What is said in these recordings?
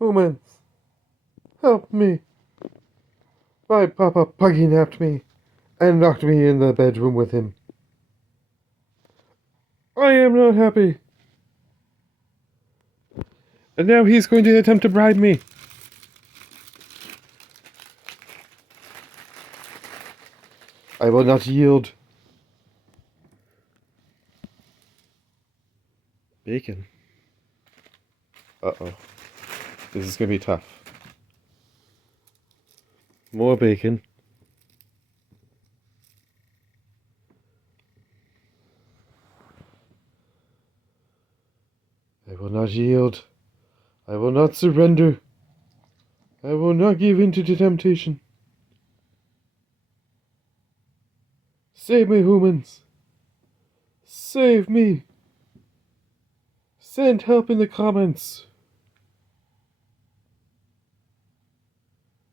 Humans, help me. My Papa Puggy napped me and knocked me in the bedroom with him. I am not happy. And now he's going to attempt to bribe me. I will not yield. Bacon. Uh-oh. This is going to be tough. More bacon. I will not yield. I will not surrender. I will not give in to temptation. Save me, humans. Save me. Send help in the comments.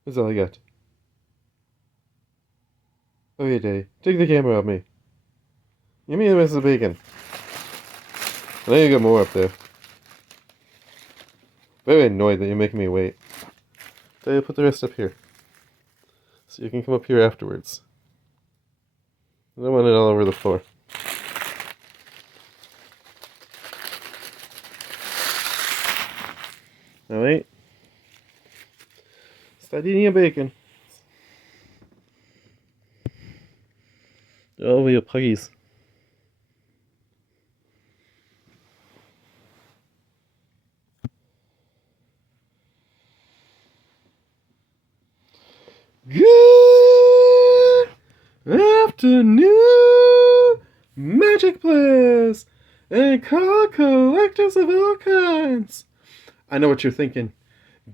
That's all I got. Okay, Day. Take the camera off me. Give me the rest of the bacon. I know you got more up there. Very annoyed that you're making me wait. So I'll put the rest up here. So you can come up here afterwards. I don't want it all over the floor. Alright. Start eating your bacon. Oh, your puggies. Good afternoon, Magic players and card collectors of all kinds. I know what you're thinking.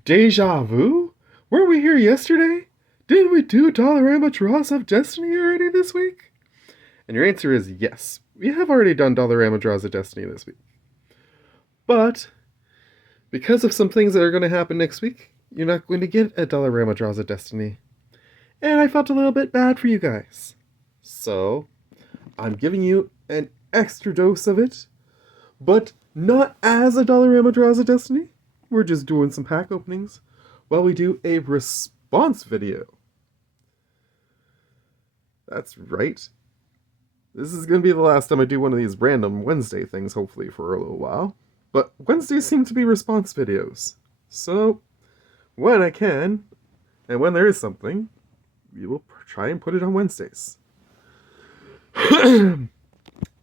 Deja vu? Weren't we here yesterday? Didn't we do Dollarama Draws of Destiny already this week? And your answer is yes. We have already done Dollarama Draws of Destiny this week. But because of some things that are going to happen next week, you're not going to get a Dollarama Draws of Destiny. And I felt a little bit bad for you guys. So, I'm giving you an extra dose of it, but not as a Dollarama Draws of Destiny. We're just doing some pack openings while we do a response video. That's right. This is going to be the last time I do one of these random Wednesday things, hopefully for a little while. But Wednesdays seem to be response videos. So, when I can, and when there is something, we will try and put it on Wednesdays.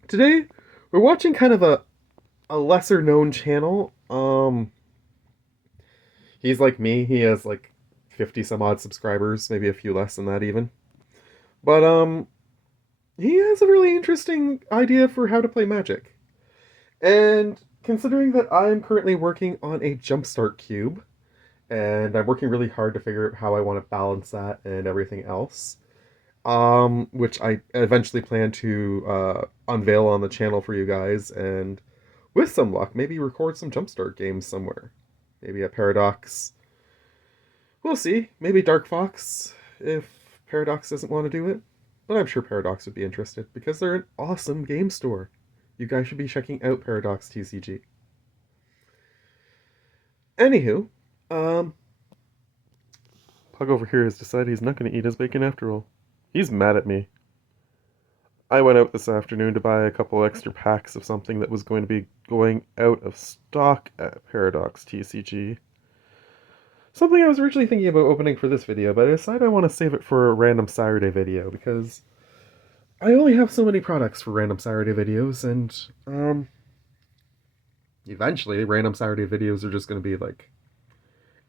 Today, we're watching kind of a lesser known channel. He's like me. He has like 50 some odd subscribers, maybe a few less than that even. But he has a really interesting idea for how to play Magic. And considering that I'm currently working on a Jumpstart Cube, and I'm working really hard to figure out how I want to balance that and everything else, which I eventually plan to unveil on the channel for you guys, and with some luck, maybe record some Jumpstart games somewhere. Maybe a Paradox. We'll see. Maybe Dark Fox, if Paradox doesn't want to do it. But I'm sure Paradox would be interested, because they're an awesome game store. You guys should be checking out Paradox TCG. Anywho, Pug over here has decided he's not going to eat his bacon after all. He's mad at me. I went out this afternoon to buy a couple extra packs of something that was going to be going out of stock at Paradox TCG. Something I was originally thinking about opening for this video, but I decided I want to save it for a random Saturday video, because I only have so many products for random Saturday videos, and eventually random Saturday videos are just going to be like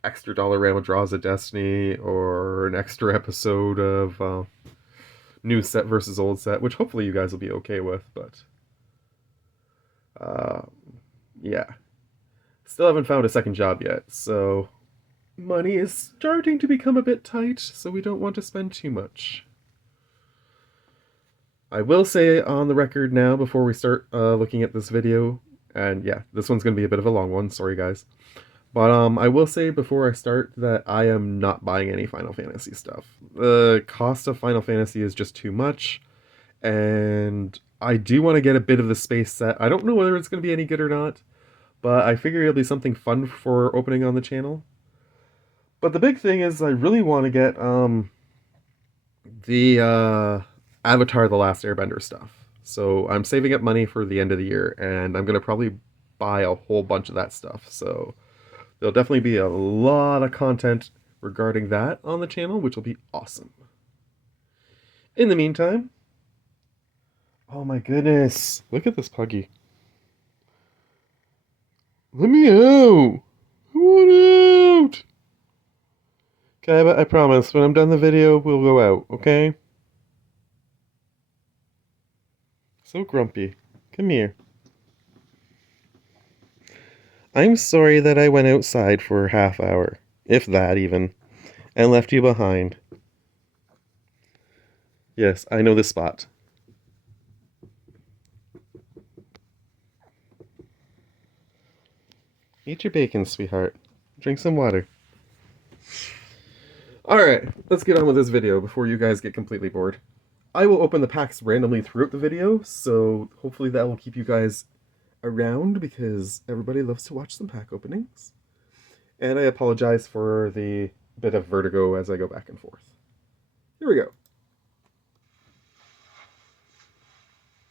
extra Dollarama Draws of Destiny, or an extra episode of new set versus old set, which hopefully you guys will be okay with, but yeah. Still haven't found a second job yet, so money is starting to become a bit tight, so we don't want to spend too much. I will say on the record now, before we start looking at this video, and yeah, this one's going to be a bit of a long one, sorry guys, but I will say before I start that I am not buying any Final Fantasy stuff. The cost of Final Fantasy is just too much, and I do want to get a bit of the space set. I don't know whether it's going to be any good or not, but I figure it'll be something fun for opening on the channel. But the big thing is I really want to get the Avatar The Last Airbender stuff. So I'm saving up money for the end of the year, and I'm gonna probably buy a whole bunch of that stuff. So there'll definitely be a lot of content regarding that on the channel, which will be awesome. In the meantime, oh my goodness, look at this puggy. Let me out! I want out! Okay, but I promise, when I'm done the video, we'll go out, okay? So grumpy. Come here. I'm sorry that I went outside for a half hour, if that even, and left you behind. Yes, I know this spot. Eat your bacon, sweetheart. Drink some water. Alright, let's get on with this video before you guys get completely bored. I will open the packs randomly throughout the video, so hopefully that will keep you guys around because everybody loves to watch some pack openings. And I apologize for the bit of vertigo as I go back and forth. Here we go.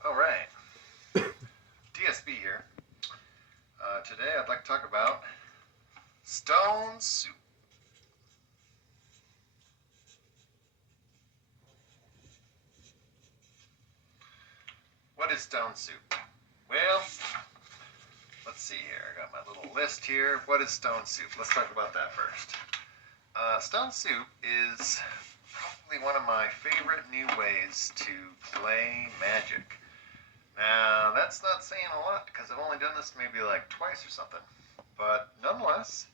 Alright, DSB here. Today I'd like to talk about Stone Soup. What is Stone Soup? Well, let's see here. I got my little list here. What is Stone Soup? Let's talk about that first. Stone Soup is probably one of my favorite new ways to play Magic. Now, that's not saying a lot because I've only done this maybe like twice or something. But nonetheless,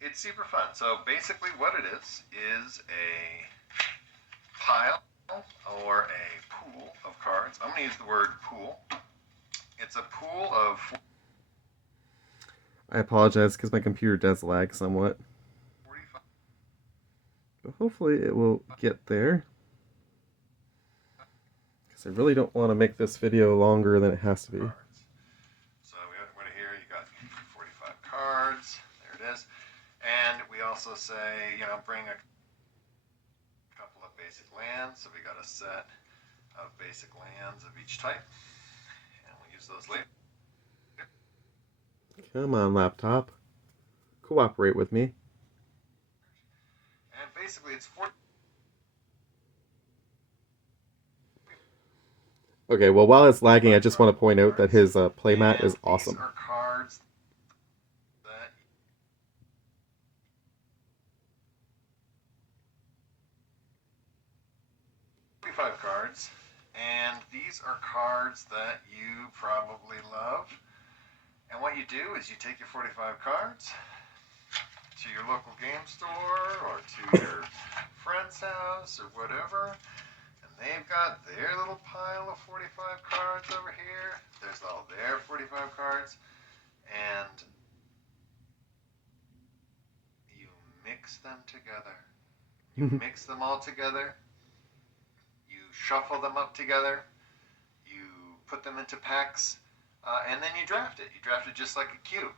it's super fun. So basically what it is a pile or a pool of cards. I'm going to use the word pool. It's a pool of... I apologize because my computer does lag somewhat. 45 But hopefully it will get there. Because I really don't want to make this video longer than it has to be. cards. So we have right here, you got 45 cards. There it is. And we also say, bring a couple of basic lands. So we got a set of basic lands of each type. And we'll use those later. Come on, laptop. Cooperate with me. And basically it's 40. Okay, well, while it's lagging, I just want to point out that his playmat is awesome. These are cards that 45 cards, and these are cards that you probably love. And what you do is you take your 45 cards to your local game store or to your friend's house or whatever, and they've got their little pile of 45 cards over here. There's all their 45 cards, and you mix them together. You mix them all together. You shuffle them up together. You put them into packs, and then you draft it. You draft it just like a cube.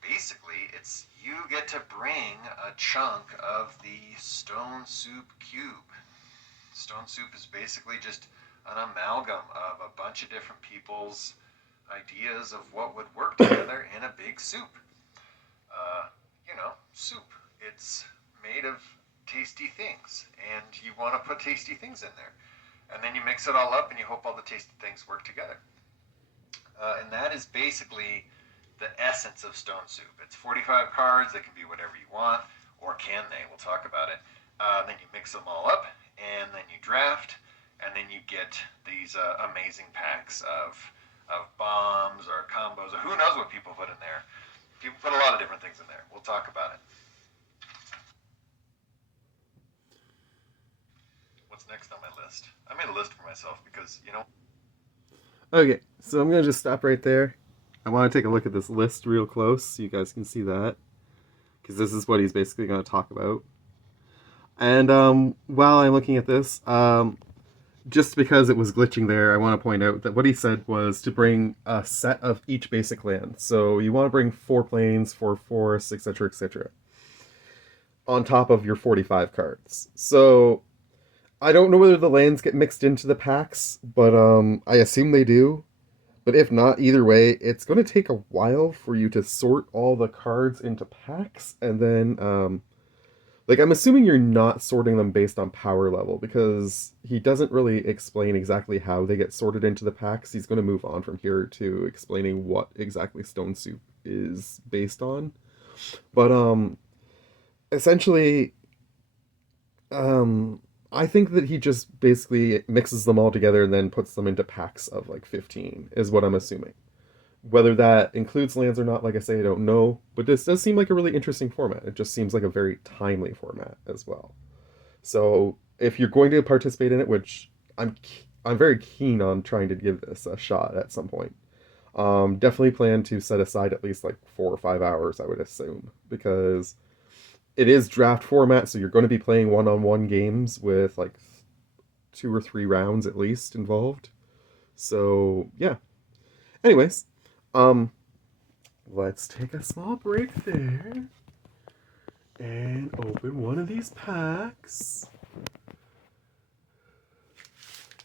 Basically, it's you get to bring a chunk of the Stone Soup cube. Stone Soup is basically just an amalgam of a bunch of different people's ideas of what would work together in a big soup. Soup. It's made of tasty things, and you want to put tasty things in there. And then you mix it all up, and you hope all the tasty things work together. And that is basically the essence of Stone Soup. It's 45 cards. They can be whatever you want, or can they? We'll talk about it. Then you mix them all up, and then you draft, and then you get these amazing packs of bombs or combos, or who knows what people put in there. People put a lot of different things in there. We'll talk about it. What's next on my list? I made a list for myself because, Okay, so I'm going to just stop right there. I want to take a look at this list real close so you guys can see that. Because this is what he's basically going to talk about. And while I'm looking at this, just because it was glitching there, I want to point out that what he said was to bring a set of each basic land. So you want to bring 4 planes, 4 forests, etc., etc. on top of your 45 cards. So I don't know whether the lands get mixed into the packs, but I assume they do. But if not, either way, it's going to take a while for you to sort all the cards into packs, and then like I'm assuming you're not sorting them based on power level because he doesn't really explain exactly how they get sorted into the packs. He's going to move on from here to explaining what exactly Stone Soup is based on. But essentially I think that he just basically mixes them all together and then puts them into packs of like 15 is what I'm assuming. Whether that includes lands or not, like I say, I don't know. But this does seem like a really interesting format. It just seems like a very timely format as well. So if you're going to participate in it, which I'm very keen on trying to give this a shot at some point. Definitely plan to set aside at least like 4 or 5 hours, I would assume, because it is draft format, so you're going to be playing one-on-one games with like 2 or 3 rounds at least involved. So yeah. Anyways, um, let's take a small break there and open one of these packs.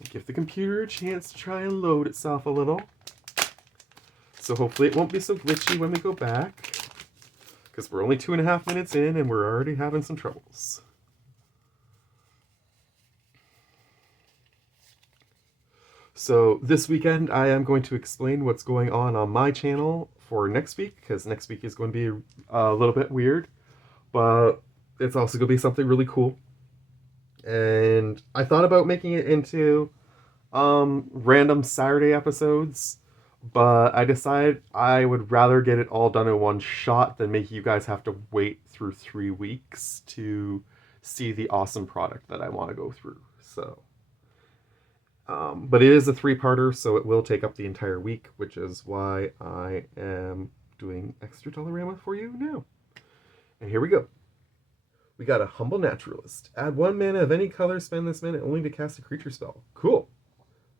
Give the computer a chance to try and load itself a little. So hopefully it won't be so glitchy when we go back. Because we're only 2.5 minutes in and we're already having some troubles. So this weekend I am going to explain what's going on my channel for next week. Because next week is going to be a little bit weird. But it's also going to be something really cool. And I thought about making it into random Saturday episodes, but I decided I would rather get it all done in one shot than make you guys have to wait through 3 weeks to see the awesome product that I want to go through. So, but it is a 3-parter, so it will take up the entire week, which is why I am doing extra Dollarama for you now. And here we go. We got a Humble Naturalist. Add 1 mana of any color, spend this mana only to cast a creature spell. Cool.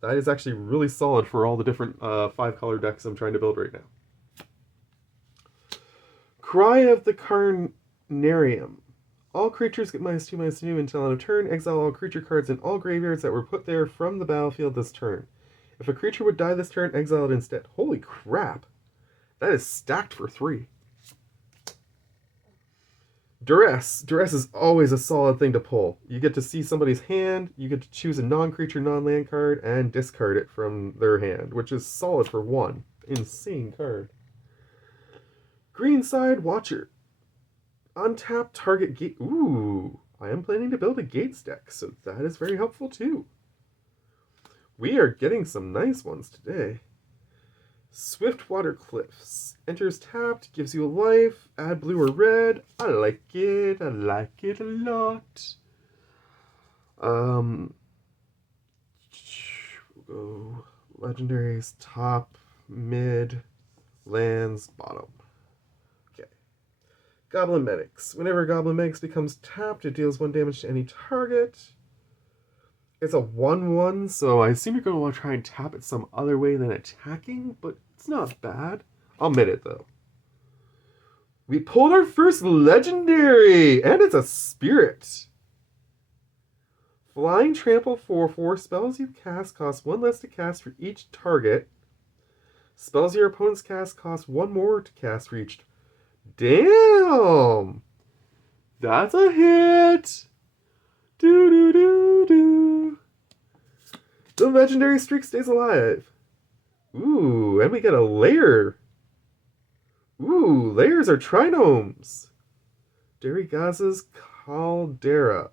That is actually really solid for all the different 5-color decks I'm trying to build right now. Cry of the Carnarium. All creatures get -2/-2 until end of turn. Exile all creature cards in all graveyards that were put there from the battlefield this turn. If a creature would die this turn, exile it instead. Holy crap. That is stacked for 3. Duress. Duress is always a solid thing to pull. You get to see somebody's hand, you get to choose a non-creature, non-land card, and discard it from their hand, which is solid for 1. Insane card. Greenside Watcher. Untap target gate. Ooh, I am planning to build a Gates deck, so that is very helpful too. We are getting some nice ones today. Swiftwater Cliffs. Enters tapped, gives you a life, add blue or red. I like it a lot. We'll go legendaries, top, mid, lands, bottom. Okay. Goblin Medics. Whenever Goblin Medics becomes tapped, it deals 1 damage to any target. It's a 1/1, so I assume you're going to want to try and tap it some other way than attacking, but it's not bad. I'll admit it, though. We pulled our first legendary, and it's a spirit. Flying Trample 4/4. Spells you cast cost 1 less to cast for each target. Spells your opponents cast cost 1 more to cast for each. Damn! That's a hit! Do. The legendary streak stays alive. Ooh, and we get a lair. Ooh, layers are trinomes. Derigaza's Caldera.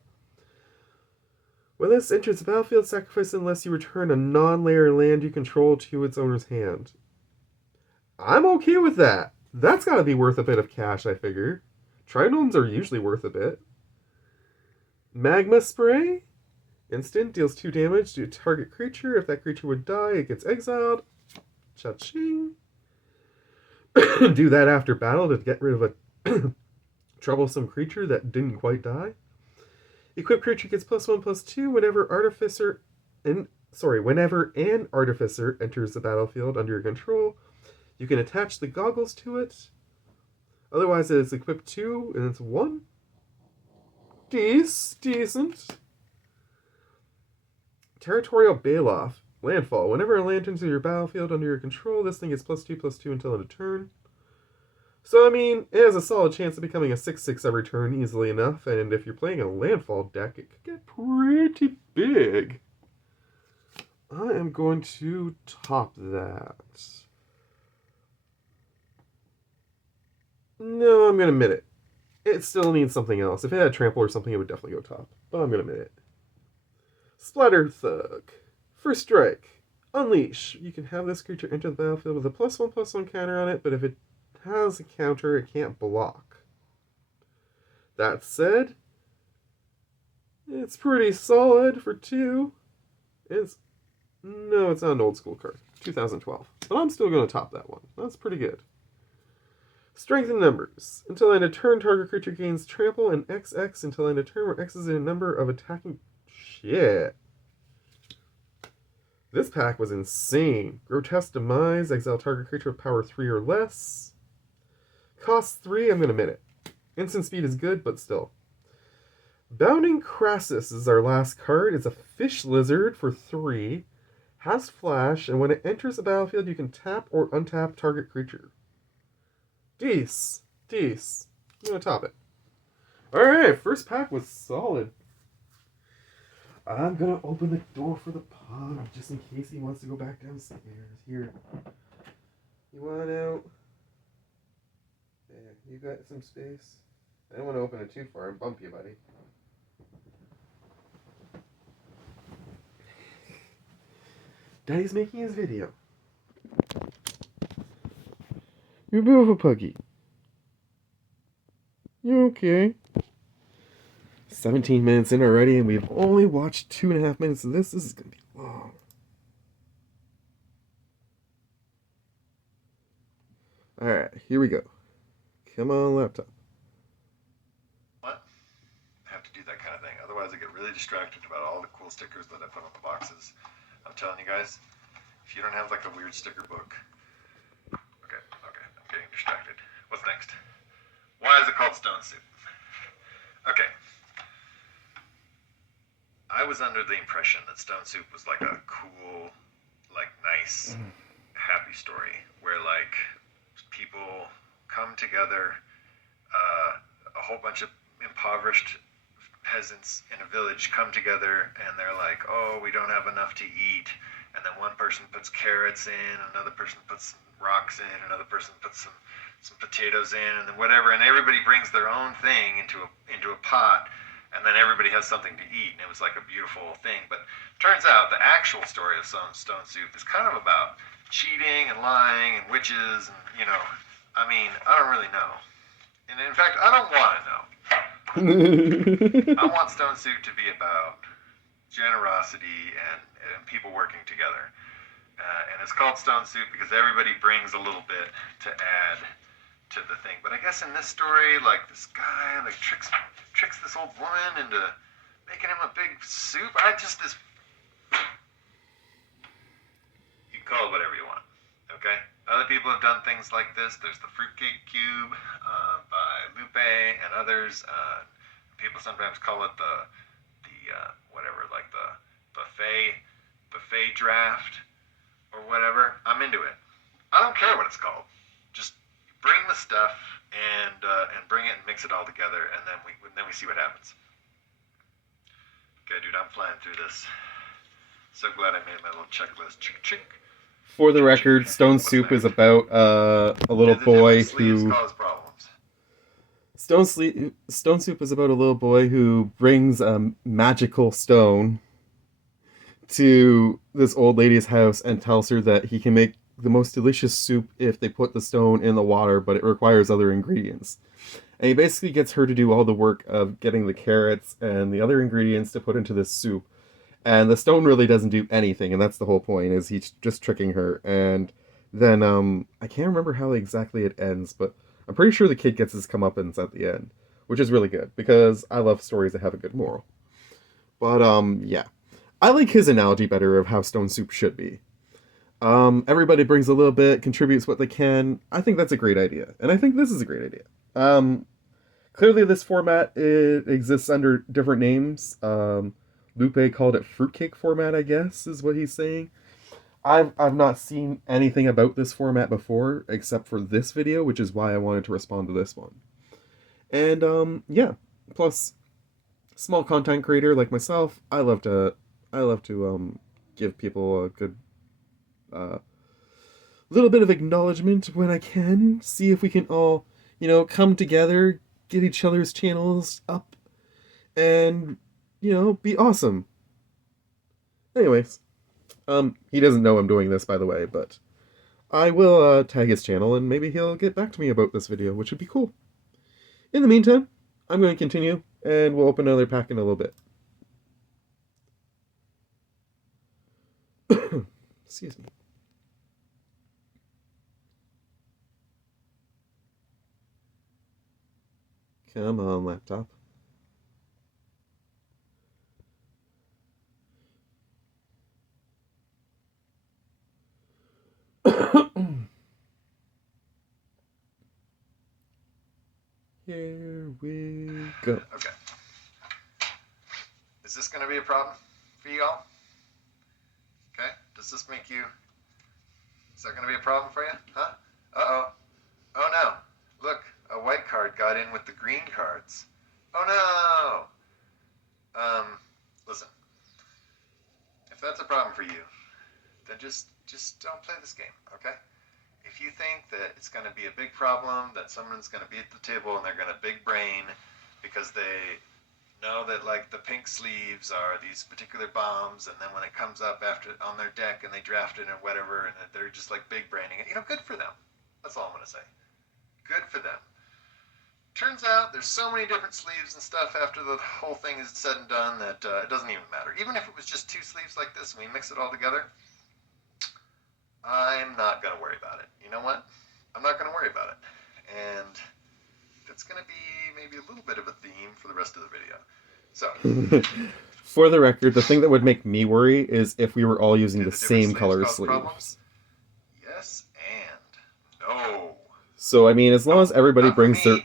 When this enters the battlefield, sacrifice unless you return a non-layer land you control to its owner's hand. I'm okay with that. That's gotta be worth a bit of cash, I figure. Trinomes are usually worth a bit. Magma Spray. Instant, deals 2 damage to a target creature. If that creature would die, it gets exiled. Cha-ching. Do that after battle to get rid of a troublesome creature that didn't quite die. Equipped creature gets +1/+2 whenever whenever an artificer enters the battlefield under your control. You can attach the goggles to it. Otherwise, it is equipped 2 and it's 1. Decent. Territorial Bailoff. Landfall. Whenever a land enters your battlefield under your control, this thing gets +2/+2 until end of turn. So, I mean, it has a solid chance of becoming a 6/6 every turn easily enough, and if you're playing a landfall deck, it could get pretty big. I am going to top that. No, I'm going to mid it. It still needs something else. If it had trample or something, it would definitely go top. But I'm going to mid it. Splatter Thug. First strike. Unleash. You can have this creature enter the battlefield with a +1/+1 counter on it, but if it has a counter, it can't block. That said, it's pretty solid for 2. No, it's not an old school card. 2012. But I'm still going to top that one. That's pretty good. Strength in numbers. Until end of turn, target creature gains trample and XX until end of turn, where X is a number of attacking... Shit. This pack was insane. Grotesque Demise. Exile target creature with power 3 or less. Cost 3, I'm going to mid it. Instant speed is good, but still. Bounding Crassus is our last card. It's a fish lizard for 3. Has flash, and when it enters the battlefield, you can tap or untap target creature. Deece. I'm going to top it. Alright, first pack was solid. I'm going to open the door for the pug, just in case he wants to go back downstairs. Here. You want out? Yeah, you got some space? I don't want to open it too far and bump you, buddy. Daddy's making his video. You're a bit of a puggy. You okay? 17 minutes in already, and we've only watched 2.5 minutes of this. This is going to be long. Alright, here we go. Come on, laptop. What? I have to do that kind of thing. Otherwise, I get really distracted about all the cool stickers that I put on the boxes. I'm telling you guys, if you don't have like a weird sticker book... Okay, I'm getting distracted. What's next? Why is it called Stone Soup? Okay. I was under the impression that Stone Soup was like a cool, like nice, happy story where like people come together, a whole bunch of impoverished peasants in a village come together and they're like, oh, we don't have enough to eat. And then one person puts carrots in, another person puts some rocks in, another person puts some potatoes in, and then whatever, and everybody brings their own thing into a pot, and then everybody has something to eat, and it was like a beautiful thing. But turns out the actual story of Stone Soup is kind of about cheating and lying and witches, and I mean, I don't really know. And in fact, I don't want to know. I want Stone Soup to be about generosity and people working together. And it's called Stone Soup because everybody brings a little bit to add to the thing. But I guess in this story, like this guy like tricks this old woman into making him a big soup. You can call it whatever you want. Okay? Other people have done things like this. There's the Fruitcake Cube by Lupe and others. People sometimes call it the whatever, like the buffet draft or whatever. I'm into it. I don't care what it's called. Just bring the stuff and bring it and mix it all together, and then we see what happens. Okay, dude, I'm flying through this. So glad I made my little checklist. Chick. For the record, Stone Soup is about a little boy who... Stone Soup is about a little boy who brings a magical stone to this old lady's house and tells her that he can make the most delicious soup if they put the stone in the water, but it requires other ingredients. And he basically gets her to do all the work of getting the carrots and the other ingredients to put into this soup. And the stone really doesn't do anything, and that's the whole point, is he's just tricking her. And then, I can't remember how exactly it ends, but I'm pretty sure the kid gets his comeuppance at the end, which is really good, because I love stories that have a good moral. But, yeah. I like his analogy better of how Stone Soup should be. Everybody brings a little bit, contributes what they can. I think that's a great idea, and I think this is a great idea. clearly this format it exists under different names. Lupe called it fruitcake format, I guess, is what he's saying. I've not seen anything about this format before except for this video, which is why I wanted to respond to this one. And yeah, plus small content creator like myself, I love to give people a good uh little bit of acknowledgement when I can. See if we can all, come together, get each other's channels up, and be awesome. Anyways, he doesn't know I'm doing this, by the way, but I will tag his channel and maybe he'll get back to me about this video, which would be cool. In the meantime, I'm going to continue and we'll open another pack in a little bit. Excuse me. Come on, laptop. Here we go. Okay. Is this going to be a problem for you all? Okay. Does this make you... Is that going to be a problem for you? Huh? Uh-oh. Oh, no. Look, a white card got in with the green cards. Oh, no. Listen. If that's a problem for you, then just don't play this game, okay? If you think that it's going to be a big problem, that someone's going to be at the table and they're going to big brain because they know that like the pink sleeves are these particular bombs, and then when it comes up after on their deck and they draft it and whatever, and they're just like big braining it, good for them. That's all I'm going to say. Good for them. Turns out there's so many different sleeves and stuff after the whole thing is said and done that it doesn't even matter. Even if it was just two sleeves like this and we mix it all together, I'm not going to worry about it. You know what? I'm not going to worry about it. And that's going to be maybe a little bit of a theme for the rest of the video. So, for the record, the thing that would make me worry is if we were all using the same color sleeves. Problems? Yes and no. So I mean, as long as everybody brings their...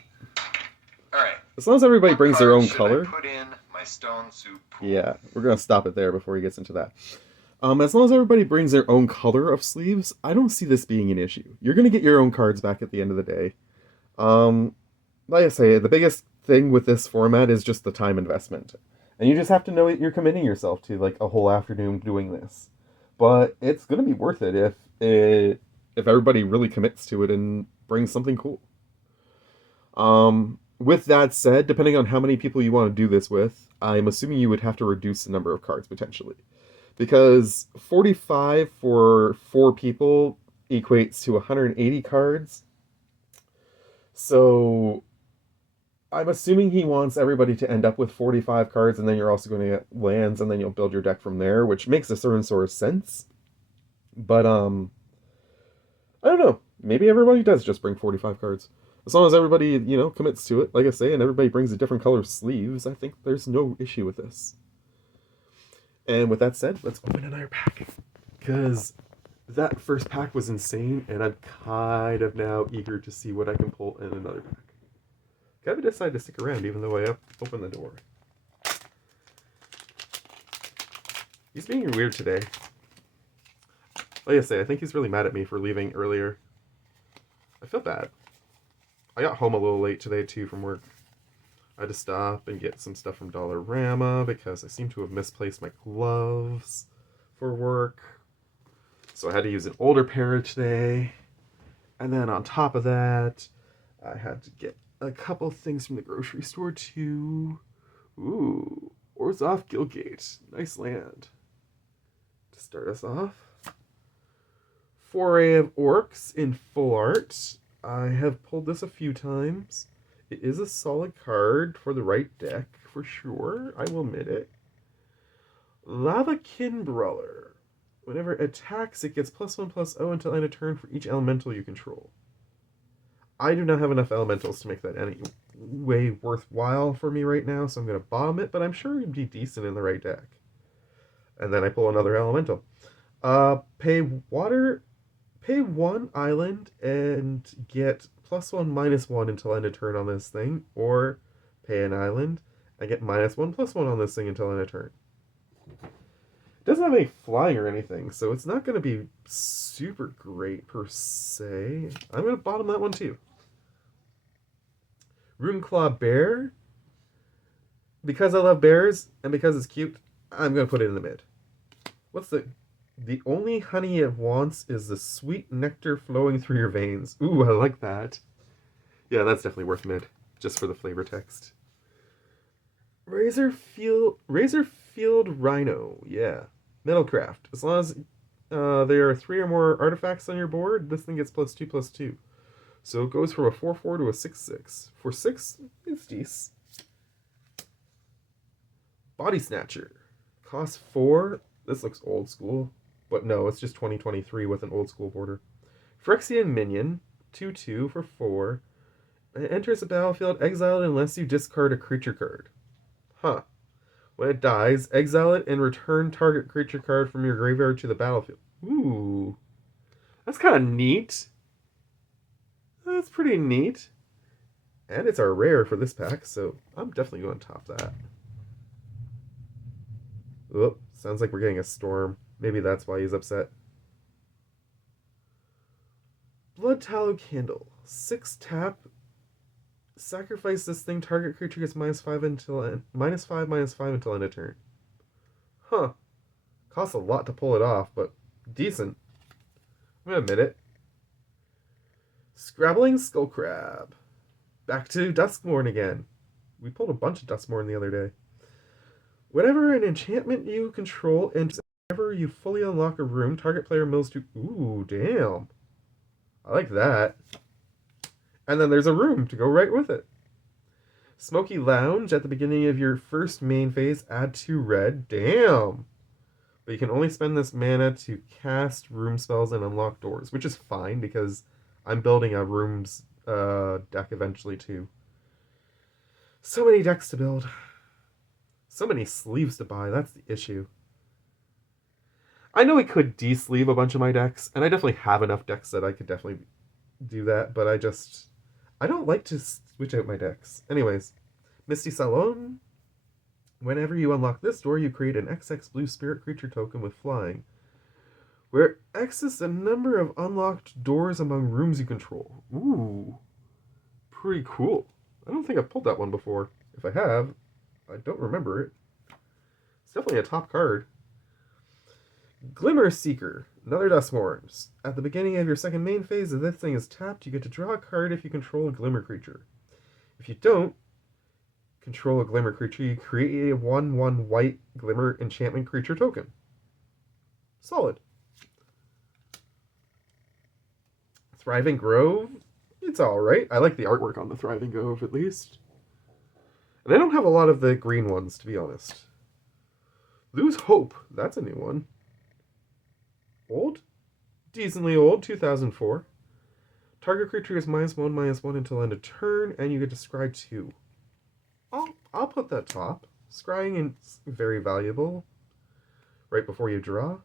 Alright. As long as everybody brings their own color... I put in my stone soup pool? Yeah, we're going to stop it there before he gets into that. As long as everybody brings their own color of sleeves, I don't see this being an issue. You're going to get your own cards back at the end of the day. Like I say, the biggest thing with this format is just the time investment. And you just have to know you're committing yourself to like a whole afternoon doing this. But it's going to be worth it if everybody really commits to it and brings something cool. With that said, depending on how many people you want to do this with, I'm assuming you would have to reduce the number of cards potentially. Because 45 for 4 people equates to 180 cards. So I'm assuming he wants everybody to end up with 45 cards, and then you're also going to get lands, and then you'll build your deck from there, which makes a certain sort of sense. But, I don't know. Maybe everybody does just bring 45 cards. As long as everybody, commits to it, like I say, and everybody brings a different color sleeves, I think there's no issue with this. And with that said, let's open another pack. Because that first pack was insane, and I'm kind of now eager to see what I can pull in another pack. Gabby decided to stick around even though I opened the door. He's being weird today. Like I say, I think he's really mad at me for leaving earlier. I feel bad. I got home a little late today, too, from work. I had to stop and get some stuff from Dollarama because I seem to have misplaced my gloves for work. So I had to use an older pair today. And then on top of that, I had to get a couple things from the grocery store, too. Ooh, Orzhov Guildgate. Nice land. To start us off. Foray of Orcs in full art. I have pulled this a few times. It is a solid card for the right deck, for sure. I will admit it. Lavakin Brawler. Whenever it attacks, it gets +1/+0 until end of turn for each elemental you control. I do not have enough elementals to make that any way worthwhile for me right now, so I'm going to bomb it, but I'm sure it'd be decent in the right deck. And then I pull another elemental. Pay 1 island and get +1/-1 until end of turn on this thing, or pay an island and get -1/+1 on this thing until end of turn. It doesn't have any flying or anything, so it's not going to be super great per se. I'm going to bottom that one too. Runeclaw Bear. Because I love bears and because it's cute, I'm going to put it in the mid. What's the only honey it wants is the sweet nectar flowing through your veins. Ooh, I like that. Yeah, that's definitely worth mid, just for the flavor text. Razorfield Rhino, yeah. Metalcraft. As long as there are 3 or more artifacts on your board, this thing gets +2/+2. So it goes from a 4/4 to a 6/6. For 6, it's decent. Body Snatcher. Cost 4. This looks old school. But no, it's just 2023 with an old school border. Phyrexian Minion. 2/2 for 4. It enters the battlefield exiled unless you discard a creature card. Huh. When it dies, exile it and return target creature card from your graveyard to the battlefield. Ooh. That's kind of neat. That's pretty neat. And it's our rare for this pack, so I'm definitely going to top that. Oh, sounds like we're getting a storm. Maybe that's why he's upset. Blood Tallow Candle. 6 tap. Sacrifice this thing. Target creature gets -5 until end. -5/-5 until end of turn. Huh. Costs a lot to pull it off, but decent. I'm gonna admit it. Scrabbling Skullcrab. Back to Duskmourn again. We pulled a bunch of Duskmourn the other day. Whenever an enchantment you control enters, whenever you fully unlock a room, target player mills to. Ooh, damn. I like that. And then there's a room to go right with it. Smoky Lounge. At the beginning of your first main phase, add 2 red. Damn. But you can only spend this mana to cast room spells and unlock doors, which is fine because I'm building a rooms deck eventually too. So many decks to build. So many sleeves to buy. That's the issue. I know I could de-sleeve a bunch of my decks, and I definitely have enough decks that I could definitely do that, but I don't like to switch out my decks. Anyways, Misty Salon. Whenever you unlock this door, you create an XX blue spirit creature token with flying, where X is the number of unlocked doors among rooms you control. Ooh, pretty cool. I don't think I've pulled that one before. If I have, I don't remember it. It's definitely a top card. Glimmer Seeker, another Duskmourn. At the beginning of your second main phase, if this thing is tapped, you get to draw a card if you control a Glimmer creature. If you don't control a Glimmer creature, you create a 1/1 white Glimmer enchantment creature token. Solid. Thriving Grove, it's alright. I like the artwork on the Thriving Grove at least. And I don't have a lot of the green ones, to be honest. Lose Hope, that's a new one. Old? Decently old, 2004. Target creature is -1/-1 until end of turn, and you get to scry 2. I'll put that top. Scrying is very valuable. Right before you draw.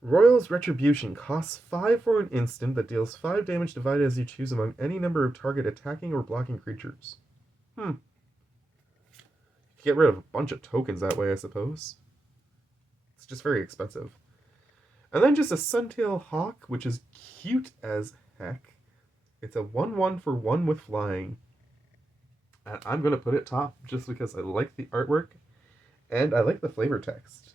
Royal's Retribution costs 5 for an instant that deals 5 damage divided as you choose among any number of target attacking or blocking creatures. Get rid of a bunch of tokens that way, I suppose. It's just very expensive. And then just a Suntail Hawk, which is cute as heck. It's a 1/1 for 1 with flying. And I'm going to put it top just because I like the artwork and I like the flavor text.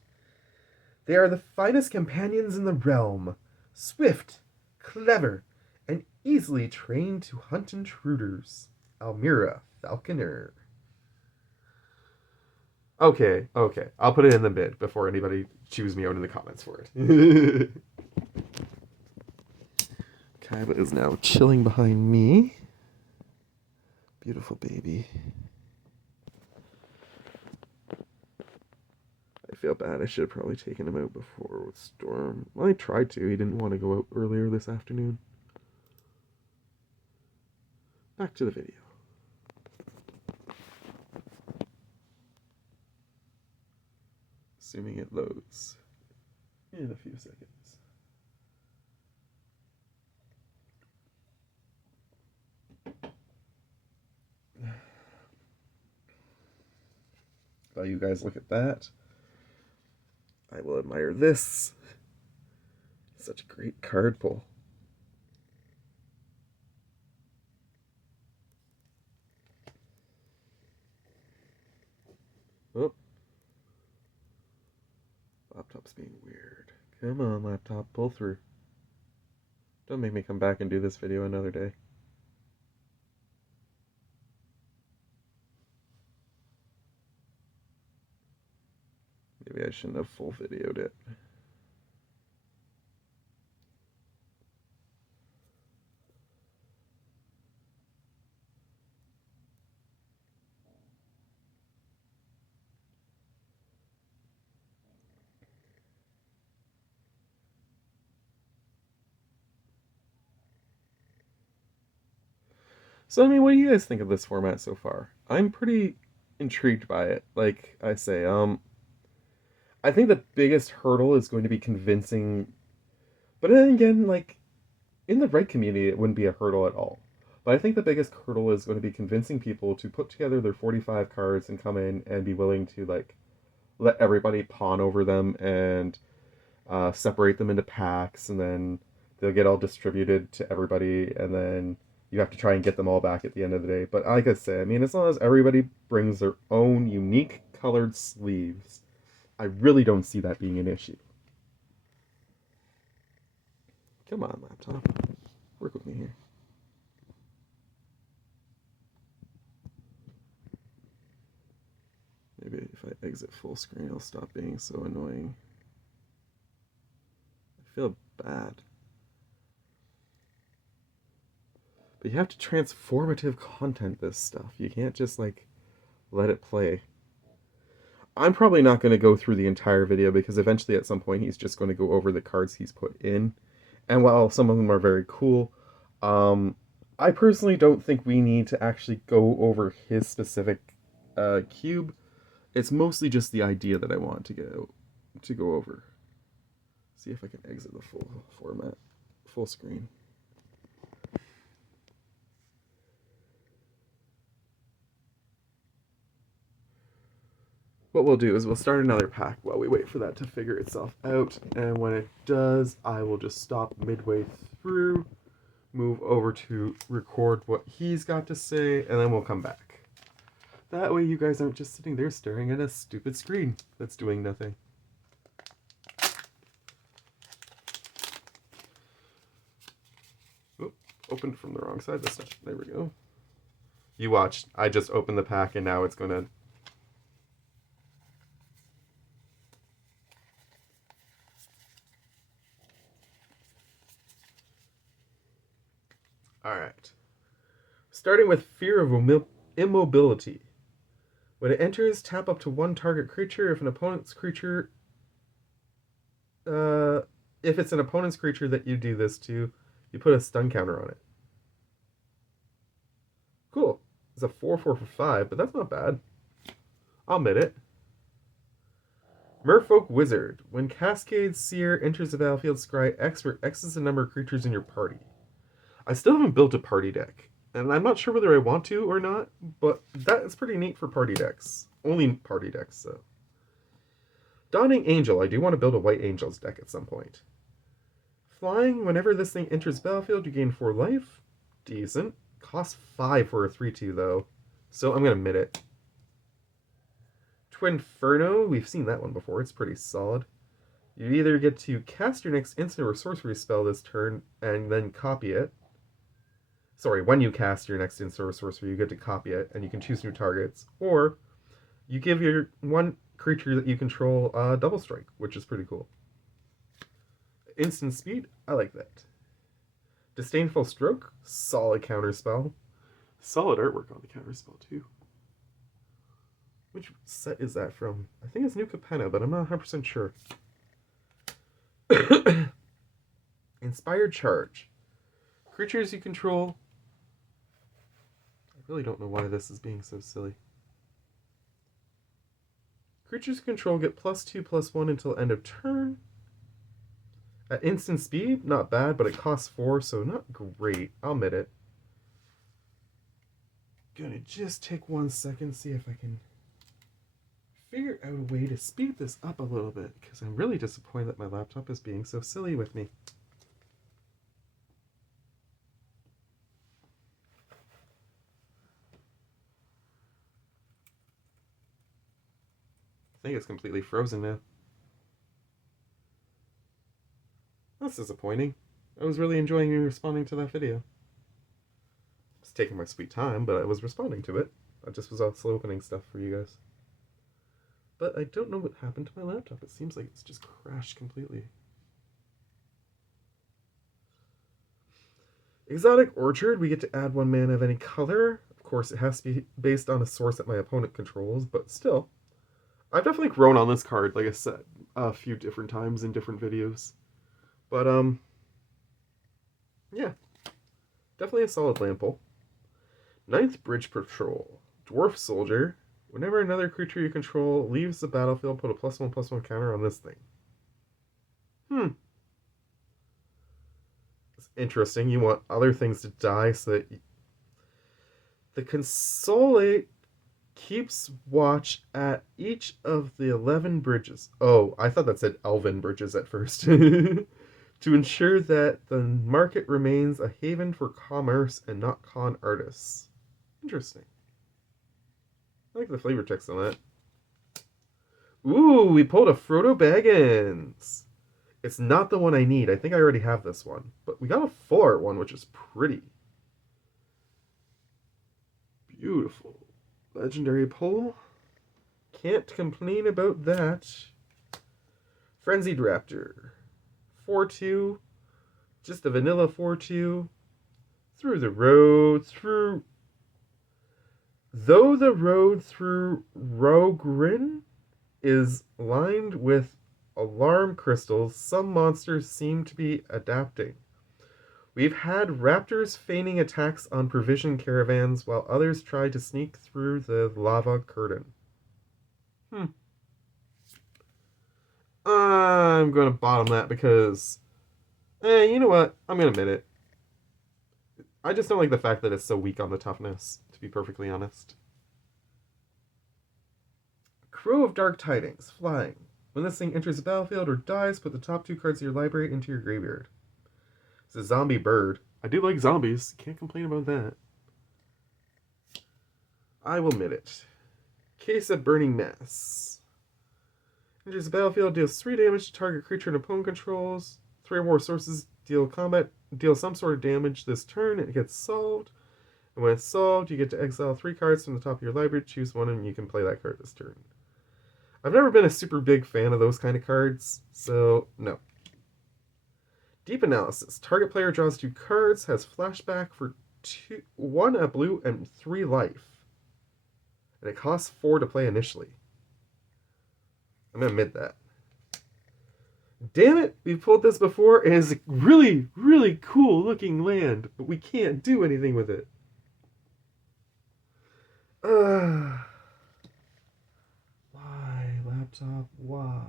They are the finest companions in the realm. Swift, clever, and easily trained to hunt intruders. Almira Falconer. Okay. I'll put it in the mid before anybody chews me out in the comments for it. Kaiba is now chilling behind me. Beautiful baby. I feel bad. I should have probably taken him out before with Storm. Well, I tried to. He didn't want to go out earlier this afternoon. Back to the video. Assuming it loads in a few seconds. While you guys look at that, I will admire this. Such a great card pull. Oh. Laptop's being weird. Come on, laptop, pull through. Don't make me come back and do this video another day. Maybe I shouldn't have full videoed it. So, I mean, what do you guys think of this format so far? I'm pretty intrigued by it. Like I say, I think the biggest hurdle is going to be convincing. But then again, like, in the right community, it wouldn't be a hurdle at all. But I think the biggest hurdle is going to be convincing people to put together their 45 cards and come in and be willing to, like, let everybody pawn over them and separate them into packs, and then they'll get all distributed to everybody, and then you have to try and get them all back at the end of the day. But like I say, I mean, as long as everybody brings their own unique colored sleeves, I really don't see that being an issue. Come on, laptop. Work with me here. Maybe if I exit full screen, it'll stop being so annoying. I feel bad. But you have to transformative content this stuff. You can't just, like, let it play. I'm probably not going to go through the entire video because eventually at some point he's just going to go over the cards he's put in. And while some of them are very cool, I personally don't think we need to actually go over his specific cube. It's mostly just the idea that I want to go over. See if I can exit the full format, full screen. What we'll do is we'll start another pack while we wait for that to figure itself out, and when it does, I will just stop midway through, move over to record what he's got to say, and then we'll come back. That way you guys aren't just sitting there staring at a stupid screen that's doing nothing. Oop, opened from the wrong side this time. There we go. You watch. I just opened the pack and now it's going to... Alright. Starting with Fear of Immobility. When it enters, tap up to one target creature. If an opponent's creature... if it's an opponent's creature that you do this to, you put a stun counter on it. Cool. It's a 4/4 for 5, but that's not bad. I'll admit it. Merfolk Wizard. When Cascade Seer enters the battlefield, scry X, where X is the number of creatures in your party. I still haven't built a party deck, and I'm not sure whether I want to or not, but that's pretty neat for party decks. Only party decks, though. Dawning Angel. I do want to build a White Angels deck at some point. Flying. Whenever this thing enters battlefield, you gain 4 life. Decent. Costs 5 for a 3/2, though, so I'm going to admit it. Twinferno. We've seen that one before. It's pretty solid. You either get to cast your next instant or sorcery spell this turn and then copy it. Sorry, when you cast your next instant or sorcery, you get to copy it, and you can choose new targets. Or you give your one creature that you control double strike, which is pretty cool. Instant speed, I like that. Disdainful Stroke, solid counterspell. Solid artwork on the counterspell, too. Which set is that from? I think it's New Capenna, but I'm not 100% sure. Inspired Charge. Creatures you control... I really don't know why this is being so silly. Creatures you control get +2/+1 until end of turn. At instant speed, not bad, but it costs 4, so not great. I'll admit it. Gonna just take 1 second, see if I can figure out a way to speed this up a little bit because I'm really disappointed that my laptop is being so silly with me. I think it's completely frozen now. That's disappointing. I was really enjoying responding to that video. I was taking my sweet time, but I was responding to it. I just was also opening stuff for you guys. But I don't know what happened to my laptop. It seems like it's just crashed completely. Exotic Orchard, we get to add 1 mana of any color. Of course, it has to be based on a source that my opponent controls, but still. I've definitely grown on this card, like I said, a few different times in different videos. But, yeah. Definitely a solid land pull. 9th Bridge Patrol. Dwarf Soldier. Whenever another creature you control leaves the battlefield, put a +1/+1 counter on this thing. It's interesting. You want other things to die so that the Consolate keeps watch at each of the 11 bridges. Oh, I thought that said Elven bridges at first. To ensure that the market remains a haven for commerce and not con artists. Interesting. I like the flavor text on that. Ooh, we pulled a Frodo Baggins. It's not the one I need. I think I already have this one. But we got a full art one, which is pretty. Beautiful. Legendary pull. Can't complain about that. Frenzied Raptor. 4/2. Just a vanilla 4/2. Through the road, through... Though the road through Rogrin is lined with alarm crystals, some monsters seem to be adapting. We've had raptors feigning attacks on provision caravans while others try to sneak through the lava curtain. I'm going to bottom that because, you know what? I'm going to admit it. I just don't like the fact that it's so weak on the toughness, to be perfectly honest. Crow of Dark Tidings, flying. When this thing enters the battlefield or dies, put the top 2 cards of your library into your graveyard. It's a zombie bird. I do like zombies. Can't complain about that. I will admit it. Case of Burning Mass. Enters the battlefield, deals 3 damage to target creature and opponent controls. 3 or more sources deal some sort of damage this turn, and it gets solved. And when it's solved, you get to exile 3 cards from the top of your library, choose one, and you can play that card this turn. I've never been a super big fan of those kind of cards, so no. Deep Analysis. Target player draws 2 cards, has flashback for 1 a blue and 3 life. And it costs 4 to play initially. I'm going to admit that. Damn it, we've pulled this before, and it's a really, really cool looking land, but we can't do anything with it. Why, laptop, why?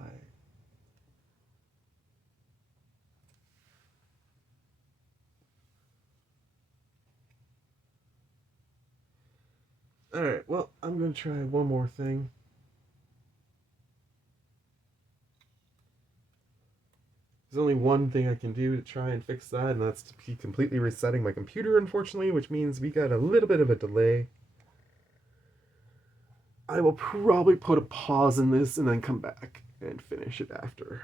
Alright, well, I'm going to try one more thing. There's only one thing I can do to try and fix that, and that's to be completely resetting my computer, unfortunately, which means we got a little bit of a delay. I will probably put a pause in this and then come back and finish it after.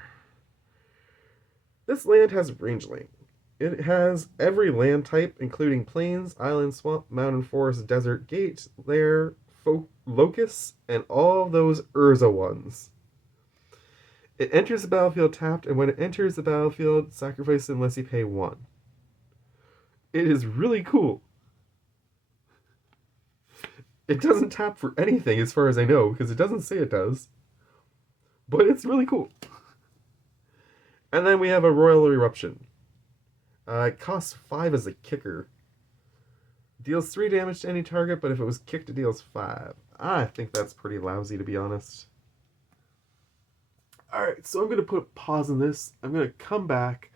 This land has rangeling. It has every land type, including plains, island, swamp, mountain, forest, desert, gate, lair, locust, and all those Urza ones. It enters the battlefield tapped, and when it enters the battlefield, sacrifice it unless you pay 1. It is really cool. It doesn't tap for anything as far as I know, because it doesn't say it does. But it's really cool. And then we have a Royal Eruption. It costs 5 as a kicker. Deals 3 damage to any target, but if it was kicked, it deals 5. I think that's pretty lousy, to be honest. Alright, so I'm going to put a pause on this. I'm going to come back.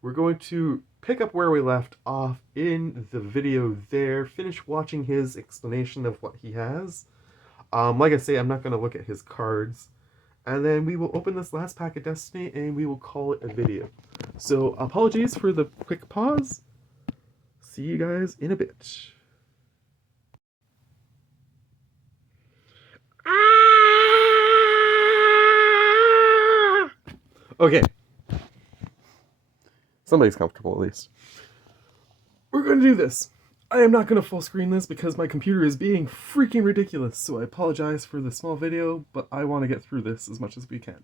We're going to pick up where we left off in the video there. Finish watching his explanation of what he has. Like I say, I'm not gonna look at his cards, and then we will open this last pack of Destiny, and we will call it a video. So apologies for the quick pause. See you guys in a bit. Okay. Somebody's comfortable at least. We're gonna do this. I am not gonna full screen this because my computer is being freaking ridiculous, so I apologize for the small video, but I want to get through this as much as we can.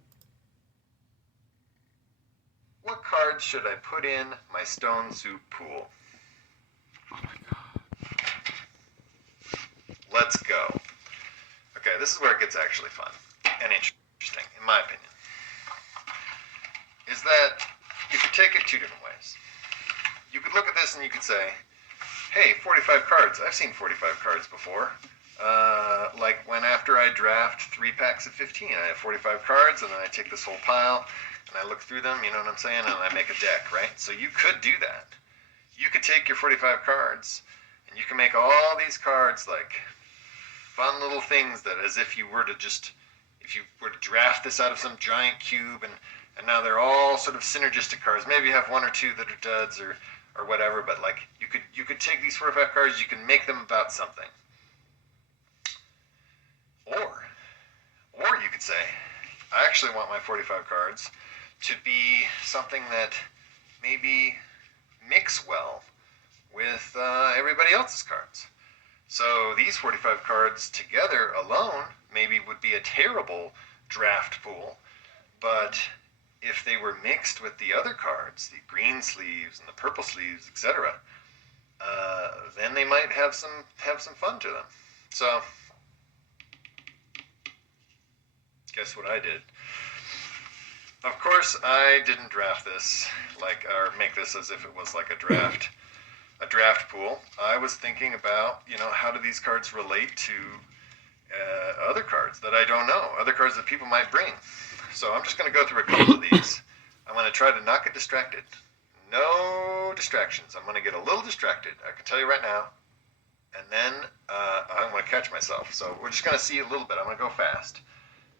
What cards should I put in my Stone Soup pool? Oh my god. Let's go. Okay, this is where it gets actually fun and interesting, in my opinion. Is that you could take it two different ways. You could look at this and you could say, hey, 45 cards. I've seen 45 cards before. Like when after I draft 3 packs of 15, I have 45 cards, and then I take this whole pile and I look through them, you know what I'm saying, and I make a deck, right? So you could do that. You could take your 45 cards and you can make all these cards like fun little things that as if you were to draft this out of some giant cube, and now they're all sort of synergistic cards. Maybe you have 1 or 2 that are duds or whatever, but like you could take these 45 cards, you can make them about something. Or you could say, I actually want my 45 cards to be something that maybe mix well with everybody else's cards. So these 45 cards together alone maybe would be a terrible draft pool, but if they were mixed with the other cards, the green sleeves and the purple sleeves, etc., then they might have some fun to them. So guess what I did? Of course, I didn't draft this or make this as if it was like a draft pool. I was thinking about, how do these cards relate to other cards that I don't know, other cards that people might bring. So I'm just going to go through a couple of these. I'm going to try to not get distracted. No distractions. I'm going to get a little distracted, I can tell you right now. And then I'm going to catch myself. So we're just going to see a little bit. I'm going to go fast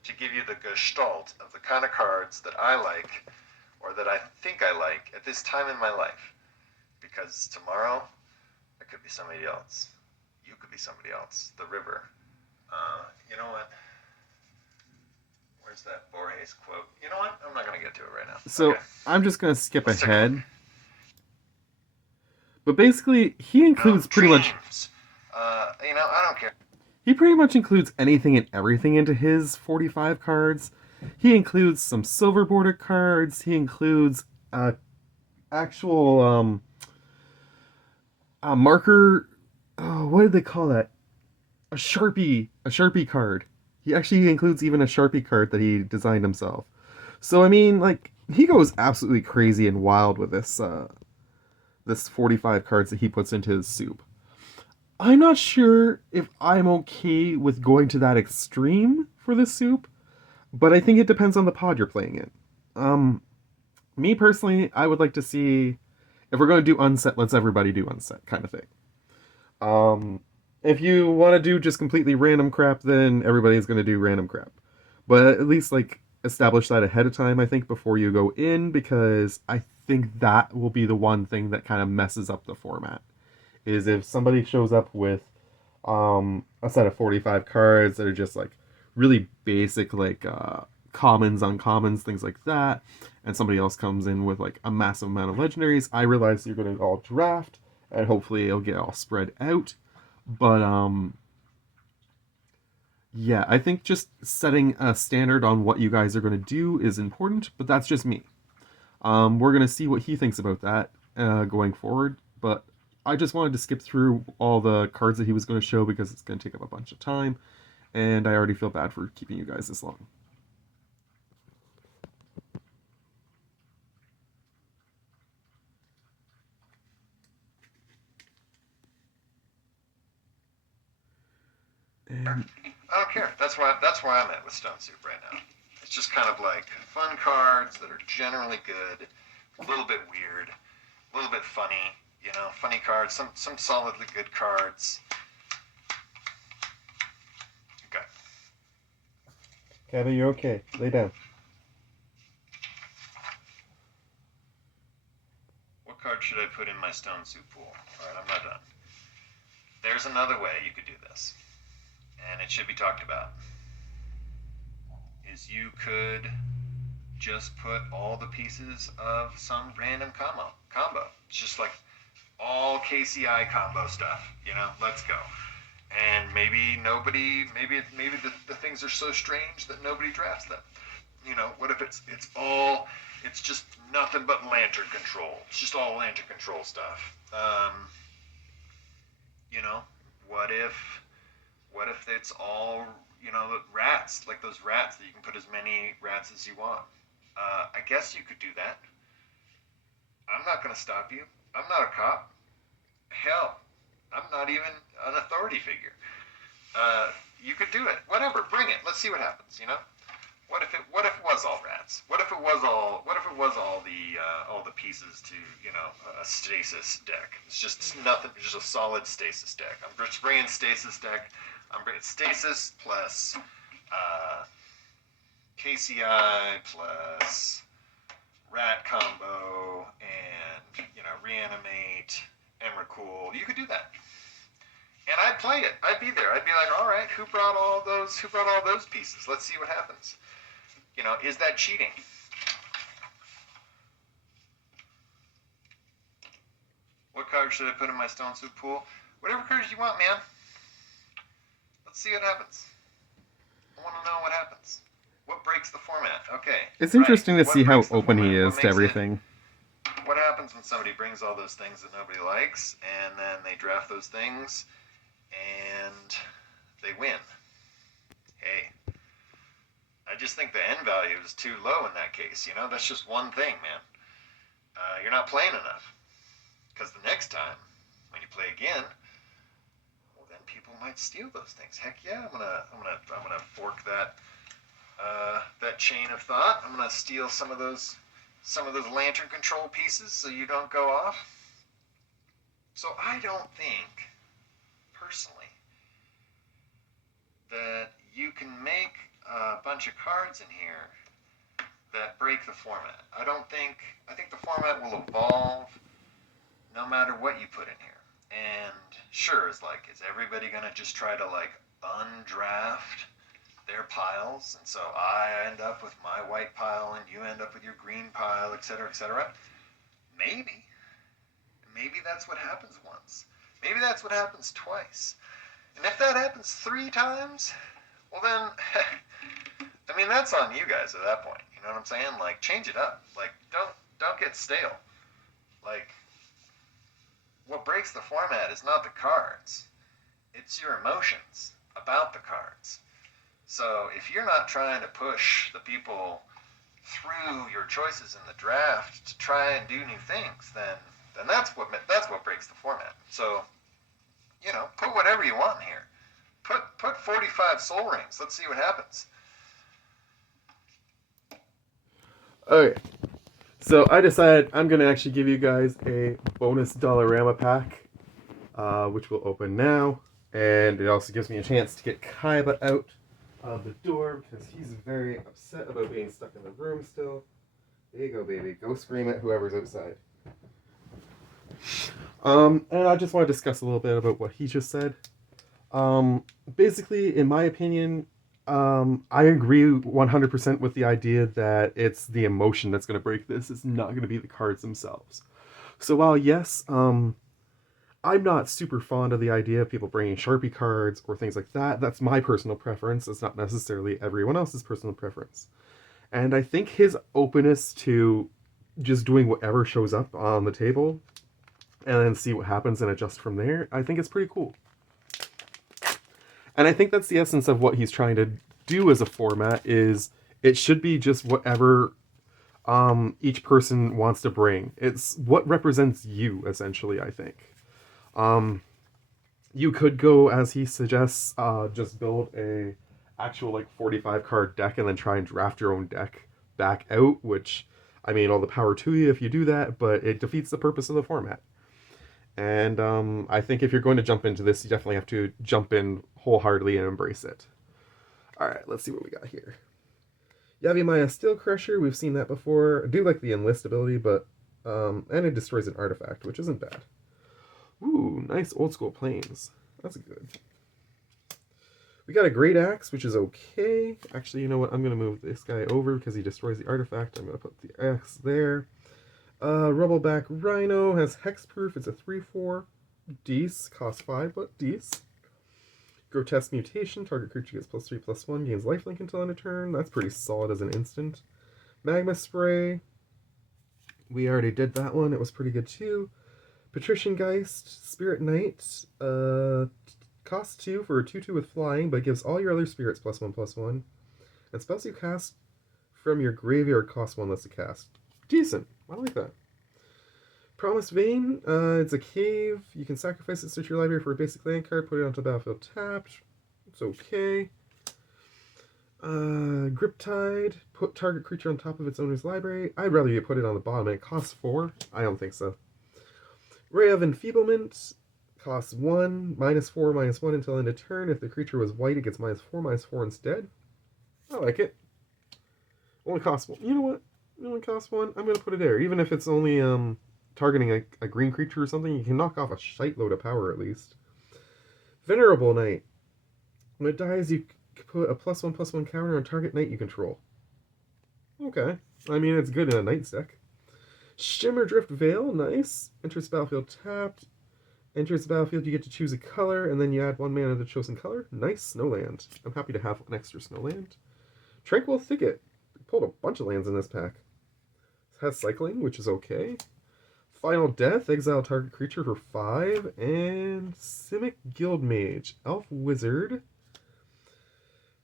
to give you the gestalt of the kind of cards that I like, or that I think I like at this time in my life. Because tomorrow, I could be somebody else. You could be somebody else. The river. You know what? Where's that Borges quote? You know what? I'm not going to get to it right now. So okay. I'm just gonna skip ahead. But basically, he includes pretty much. I don't care. He pretty much includes anything and everything into his 45 cards. He includes some silver border cards. He includes actual marker. Oh, what did they call that? A Sharpie card. He actually includes even a Sharpie card that he designed himself. So I mean, like, he goes absolutely crazy and wild with this 45 cards that he puts into his soup. I'm not sure if I'm okay with going to that extreme for this soup, but I think it depends on the pod you're playing in. Me personally, I would like to see, if we're going to do unset, let's everybody do unset kind of thing. If you want to do just completely random crap, then everybody's going to do random crap. But at least like establish that ahead of time, I think, before you go in, because I think that will be the one thing that kind of messes up the format. Is if somebody shows up with a set of 45 cards that are just like really basic, like commons, uncommons, things like that, and somebody else comes in with like a massive amount of legendaries, I realize you're going to all draft, and hopefully it'll get all spread out. But yeah, I think just setting a standard on what you guys are going to do is important, but that's just me. We're going to see what he thinks about that going forward, but I just wanted to skip through all the cards that he was going to show because it's going to take up a bunch of time, and I already feel bad for keeping you guys this long. And I don't care. That's where I'm at with Stone Soup right now. It's just kind of like fun cards that are generally good, a little bit weird, a little bit funny. Funny cards, some solidly good cards. Okay. Cabby, you're okay. Lay down. What card should I put in my stone soup pool? Alright, I'm not done. There's another way you could do this, and it should be talked about. Is you could just put all the pieces of some random combo. It's just like all KCI combo stuff, let's go. And maybe the things are so strange that nobody drafts them. What if it's just nothing but lantern control. It's just all lantern control stuff. What if it's all, rats, like those rats that you can put as many rats as you want. I guess you could do that. I'm not going to stop you. I'm not a cop. Hell, I'm not even an authority figure. You could do it. Whatever, bring it. Let's see what happens. What if it was all rats? What if it was all the pieces to a stasis deck? It's just nothing. Just a solid stasis deck. I'm just bringing stasis deck. I'm bringing stasis plus KCI plus rat combo and reanimate Emrakul. You could do that. And I'd play it. I'd be there. I'd be like, all right, who brought all those pieces? Let's see what happens. Is that cheating? What card should I put in my stone soup pool? Whatever cards you want, man. Let's see what happens. I want to know what happens. What breaks the format? Okay. It's interesting to What see how breaks the open he format? is to everything. What happens when somebody brings all those things that nobody likes, and then they draft those things, and they win? Hey, I just think the end value is too low in that case. That's just one thing, man. You're not playing enough, because the next time when you play again, well, then people might steal those things. Heck yeah, I'm gonna fork that chain of thought. I'm gonna steal some of those lantern control pieces so you don't go off. So I don't think, personally, that you can make a bunch of cards in here that break the format. I think the format will evolve no matter what you put in here. And sure, is everybody gonna just try to undraft their piles, and so I end up with my white pile and you end up with your green pile, etc., etc. Maybe that's what happens once. Maybe that's what happens twice. And if that happens 3 times, well then, that's on you guys at that point. You know what I'm saying? Change it up. Don't get stale. What breaks the format is not the cards. It's your emotions about the cards. So if you're not trying to push the people through your choices in the draft to try and do new things, then that's what breaks the format. So, put whatever you want in here. Put 45 soul rings. Let's see what happens. Okay. So I decided I'm going to actually give you guys a bonus Dollarama pack, which will open now. And it also gives me a chance to get Kaiba out of the door because he's very upset about being stuck in the room still. There you go, baby. Go scream at whoever's outside. And I just want to discuss a little bit about what he just said. Basically, in my opinion, I agree 100% with the idea that it's the emotion that's going to break this. It's not going to be the cards themselves. So while yes, I'm not super fond of the idea of people bringing Sharpie cards or things like that. That's my personal preference. It's not necessarily everyone else's personal preference. And I think his openness to just doing whatever shows up on the table and then see what happens and adjust from there, I think it's pretty cool. And I think that's the essence of what he's trying to do as a format is it should be just whatever each person wants to bring. It's what represents you, essentially, I think. You could go, as he suggests, just build a actual 45 card deck and then try and draft your own deck back out, which, all the power to you if you do that, but it defeats the purpose of the format. And I think if you're going to jump into this, you definitely have to jump in wholeheartedly and embrace it. Alright, let's see what we got here. Yavimaya Steel Crusher, we've seen that before. I do like the enlist ability, but and it destroys an artifact, which isn't bad. Ooh, nice old school planes. That's good. We got a Great Axe, which is okay. Actually, you know what? I'm gonna move this guy over because he destroys the artifact. I'm gonna put the axe there. Rubbleback Rhino has hexproof. It's a 3/4. Deece costs 5, but Deece. Grotesque Mutation. Target creature gets +3/+1. Gains lifelink until end of turn. That's pretty solid as an instant. Magma Spray. We already did that one. It was pretty good too. Patrician Geist. Spirit Knight. Costs 2 for a 2/2 with flying, but gives all your other spirits +1/+1. And spells you cast from your graveyard cost 1 less to cast. Decent. I like that. Promised Vein, it's a cave. You can sacrifice it, search your library for a basic land card, put it onto the battlefield tapped. It's okay. Griptide, put target creature on top of its owner's library. I'd rather you put it on the bottom. It costs 4. I don't think so. Ray of Enfeeblement, costs 1, -4/-1 until end of turn. If the creature was white, it gets -4/-4 instead. I like it. Only costs 1. You know what? It only costs 1. I'm going to put it there. Even if it's only targeting a green creature or something, you can knock off a shite load of power at least. Venerable Knight. When it dies, you put a +1/+1 counter on target knight you control. Okay. I mean, it's good in a knight deck. Shimmer Drift Veil, nice. Enters the battlefield tapped. Enters the battlefield, you get to choose a color, and then you add 1 mana to the chosen color. Nice, Snowland. I'm happy to have an extra Snowland. Tranquil Thicket. We pulled a bunch of lands in this pack. It has cycling, which is okay. Final Death, exile target creature for 5. And Simic Guildmage, Elf Wizard.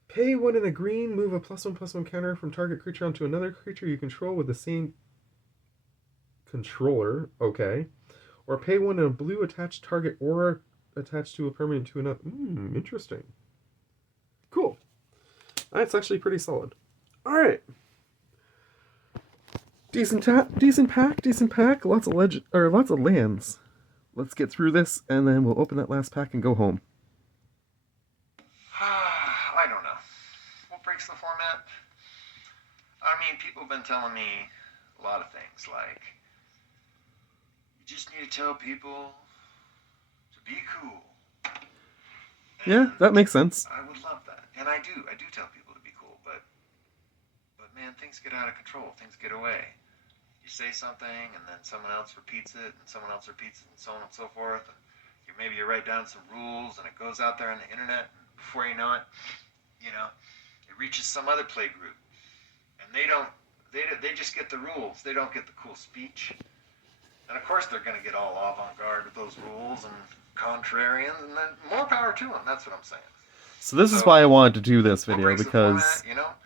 Pay 1 in a green, move a +1/+1 counter from target creature onto another creature you control with the same controller. Okay. Or pay 1 in a blue, attached target aura attached to a permanent to another. Interesting. Cool. That's actually pretty solid. Alright. Decent pack. Lots of lots of lands. Let's get through this, and then we'll open that last pack and go home. I don't know. What breaks the format? I mean, people have been telling me a lot of things, like, you just need to tell people to be cool. Yeah, that makes sense. I would love that. And I do tell people to be cool, but man, things get out of control. Things get away. You say something, and then someone else repeats it, and someone else repeats it, and so on and so forth. And maybe you write down some rules, and it goes out there on the internet, and before you know it, it reaches some other play group. And they just get the rules. They don't get the cool speech. And of course they're going to get all avant-garde with those rules and contrarians, and then more power to them. That's what I'm saying. So this is why I wanted to do this video, because format,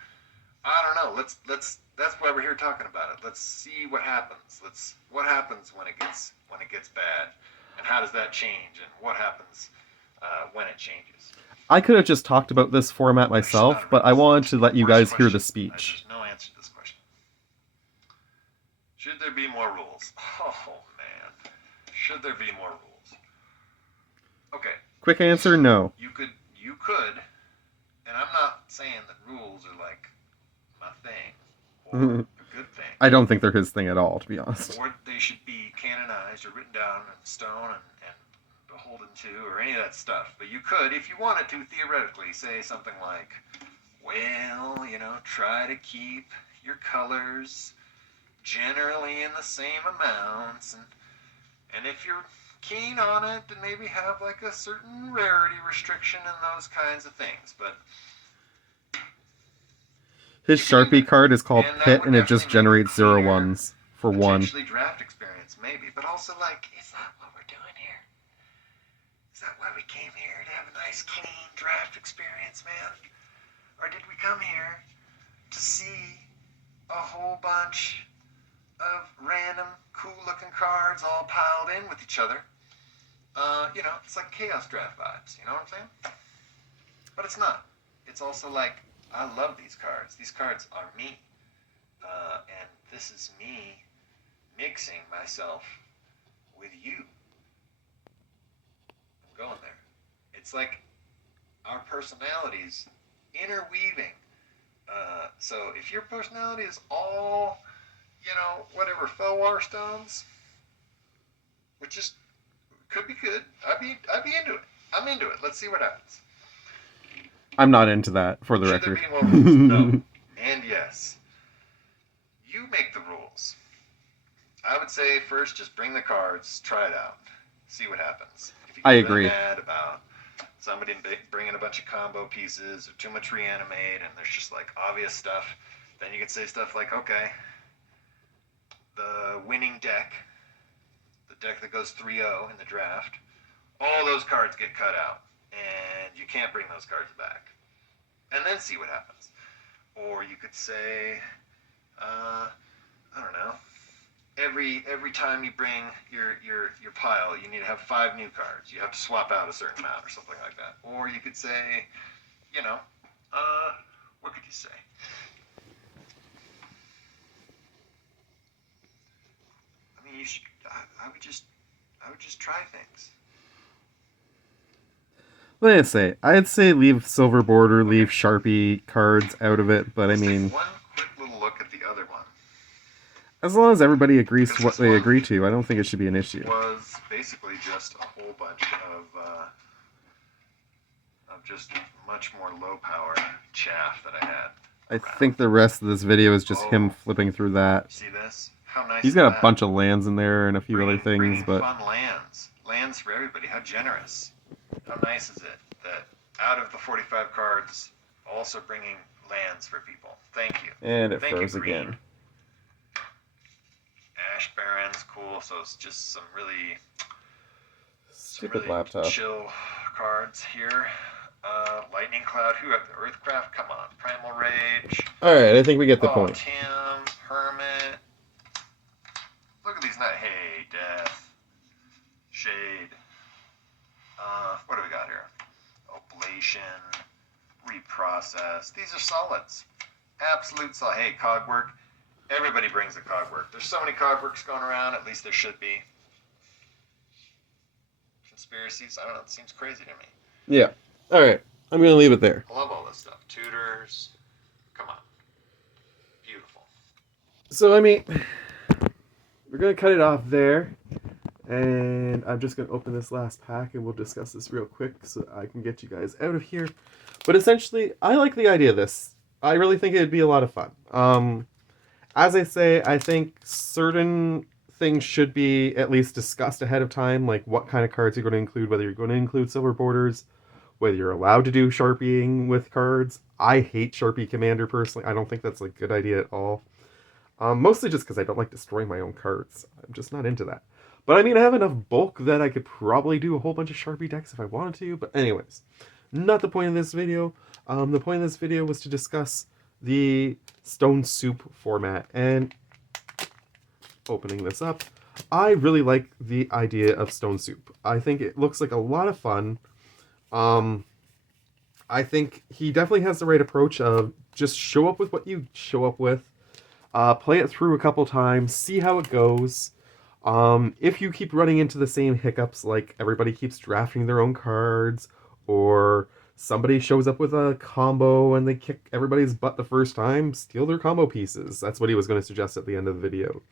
I don't know. Let's that's why we're here talking about it. Let's see what happens. What happens when it gets bad, and how does that change, and what happens when it changes. I could have just talked about this format myself, but I wanted to let you guys hear the speech. There's no answer to this question. Should there be more rules? Oh man, should there be more rules? Okay. Quick answer: no. You could, and I'm not saying that rules are like my thing or a good thing. I don't think they're his thing at all, to be honest. Or they should be canonized or written down in stone and beholden to, or any of that stuff. But you could, if you wanted to, theoretically say something like, well, try to keep your colors generally in the same amounts, and if you're keen on it, then maybe have like a certain rarity restriction and those kinds of things. But his Sharpie card is called Pit, and it just generates 0 1s for 1. Potentially draft experience, maybe. But also, like, is that what we're doing here? Is that why we came here, to have a nice, clean draft experience, man? Or did we come here to see a whole bunch of random, cool-looking cards all piled in with each other? It's like Chaos Draft vibes, you know what I'm saying? But it's not. It's also like, I love these cards. These cards are me. And this is me mixing myself with you. I'm going there. It's like our personalities interweaving So if your personality is all, whatever Felwar stones, which is could be good. I'd be into it. I'm into it. Let's see what happens. I'm not into that, for the Should there record. be more rules? No. And yes, you make the rules. I would say first, just bring the cards, try it out, see what happens. If you I get really agree. mad about somebody bringing a bunch of combo pieces or too much reanimate, and there's just like obvious stuff, then you can say stuff like, okay, the winning deck, the deck that goes 3-0 in the draft, all those cards get cut out, and you can't bring those cards back. And then see what happens. Or you could say, I don't know. Every time you bring your pile, you need to have 5 new cards. You have to swap out a certain amount or something like that. Or you could say, you know, what could you say? I mean, you should. I would just try things. I'd say leave Silver Border, leave Sharpie cards out of it, but I Let's mean, take one quick little look at the other one. as long as everybody agrees Because to what this they one agree to, I don't think it should be an issue. was basically just a whole bunch of just much more low power chaff that I had. I think the rest of this video is just him Oh. flipping through that. See this? How nice He's is got a that? bunch of lands in there and a few other things, Bringing but fun lands for everybody. How generous! How nice is it that out of the 45 cards, also bringing lands for people? Thank you. and it Thank you, froze Green. again. Ash Barons, cool. So it's just some really Stupid laptop. chill cards here. Lightning Cloud. Who have the Earthcraft? Come on. Primal Rage. All right, I think we get the Oh, point. Tim, Hermit. Look at these night. Hey, Death, Shade. What do we got here? Oblation, Reprocess. These are solids. Absolute solid. Hey, Cogwork. Everybody brings a Cogwork. There's so many Cogworks going around. At least there should be. Conspiracies. I don't know. It seems crazy to me. Yeah. All right, I'm gonna leave it there. I love all this stuff. Tutors. Come on. Beautiful. So I mean, we're gonna cut it off there, and I'm just gonna open this last pack, and we'll discuss this real quick so I can get you guys out of here. But essentially, I like the idea of this. I really think it'd be a lot of fun. As I say, I think certain things should be at least discussed ahead of time, like what kind of cards you're going to include, whether you're going to include silver borders, whether you're allowed to do sharpieing with cards. I hate Sharpie Commander personally. I don't think that's a good idea at all. Mostly just because I don't like destroying my own cards. I'm just not into that. But I mean, I have enough bulk that I could probably do a whole bunch of Sharpie decks if I wanted to. But anyways, not the point of this video. The point of this video was to discuss the Stone Soup format. And opening this up, I really like the idea of Stone Soup. I think it looks like a lot of fun. I think he definitely has the right approach of just show up with what you show up with. Play it through a couple times, see how it goes. If you keep running into the same hiccups, like everybody keeps drafting their own cards, or somebody shows up with a combo and they kick everybody's butt the first time, steal their combo pieces. That's what he was going to suggest at the end of the video.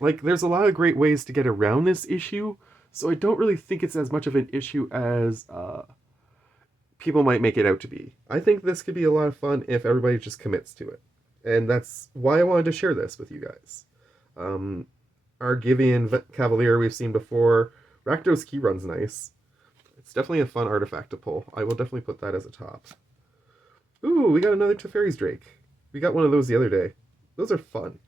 Like, there's a lot of great ways to get around this issue, so I don't really think it's as much of an issue as people might make it out to be. I think this could be a lot of fun if everybody just commits to it. And that's why I wanted to share this with you guys. Argivian Cavalier we've seen before. Rakdos Key Run's nice. It's definitely a fun artifact to pull. I will definitely put that as a top. Ooh, we got another Teferi's Drake. We got one of those the other day. Those are fun.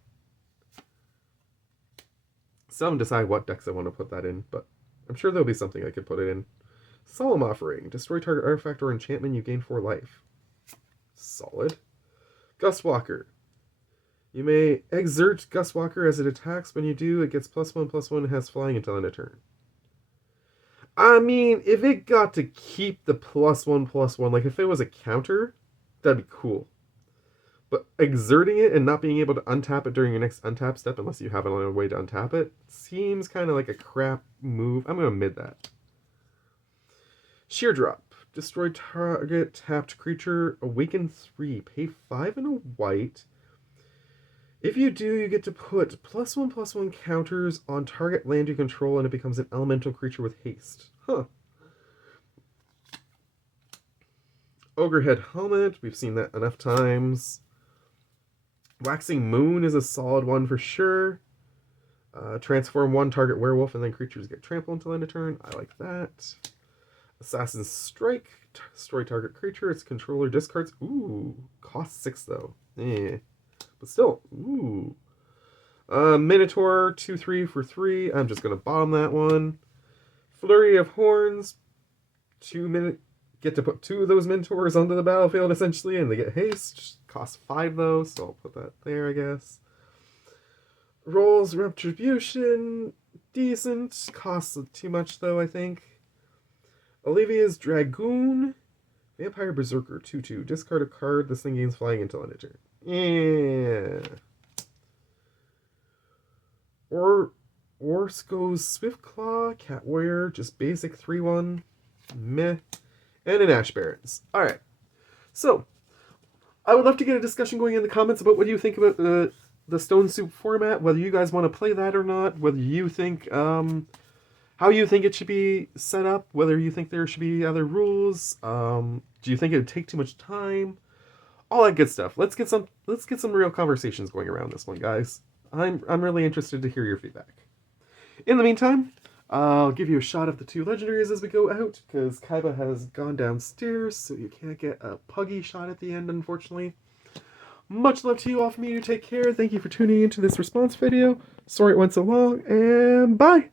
Still haven't decided what decks I want to put that in, but I'm sure there'll be something I could put it in. Solemn Offering. Destroy target artifact or enchantment, you gain 4 life. Solid. Gustwalker. You may exert Gustwalker as it attacks. When you do, it gets +1/+1 and has flying until end of turn. I mean, if it got to keep the +1/+1, like if it was a counter, that'd be cool. But exerting it and not being able to untap it during your next untap step, unless you have another way to untap it, seems kind of like a crap move. I'm going to mid that. Sheer Drop. Destroy target tapped creature. Awaken 3. Pay 5 and a white. If you do, you get to put +1/+1 counters on target land you control, and it becomes an elemental creature with haste. Huh. Ogrehead Helmet. We've seen that enough times. Waxing Moon is a solid one for sure. Transform 1 target werewolf, and then creatures get trampled until end of turn. I like that. Assassin's Strike. Destroy target creature. Its controller discards. Ooh. Cost 6 though. Eh. But still. Ooh. Minotaur. 2/3 for 3. I'm just going to bottom that one. Flurry of Horns. 2 minute. Get to put 2 of those Minotaurs onto the battlefield essentially, and they get haste. Cost 5 though, so I'll put that there, I guess. Rolls Retribution. Decent. Costs too much though, I think. Olivia's Dragoon. Vampire Berserker 2/2. Discard a card. This thing gains flying until end of turn. Yeah. Or Orsko's Swiftclaw. Cat Warrior. Just basic 3/1. Meh. And an Ash Barrens. Alright. So, I would love to get a discussion going in the comments about what you think about the Stone Soup format, whether you guys want to play that or not, whether you think, how you think it should be set up, whether you think there should be other rules, do you think it would take too much time, all that good stuff. Let's get some real conversations going around this one, guys. I'm really interested to hear your feedback. In the meantime, I'll give you a shot of the 2 legendaries as we go out, because Kaiba has gone downstairs, so you can't get a puggy shot at the end, unfortunately. Much love to you all from me. You take care. Thank you for tuning into this response video. Sorry it went so long, and bye!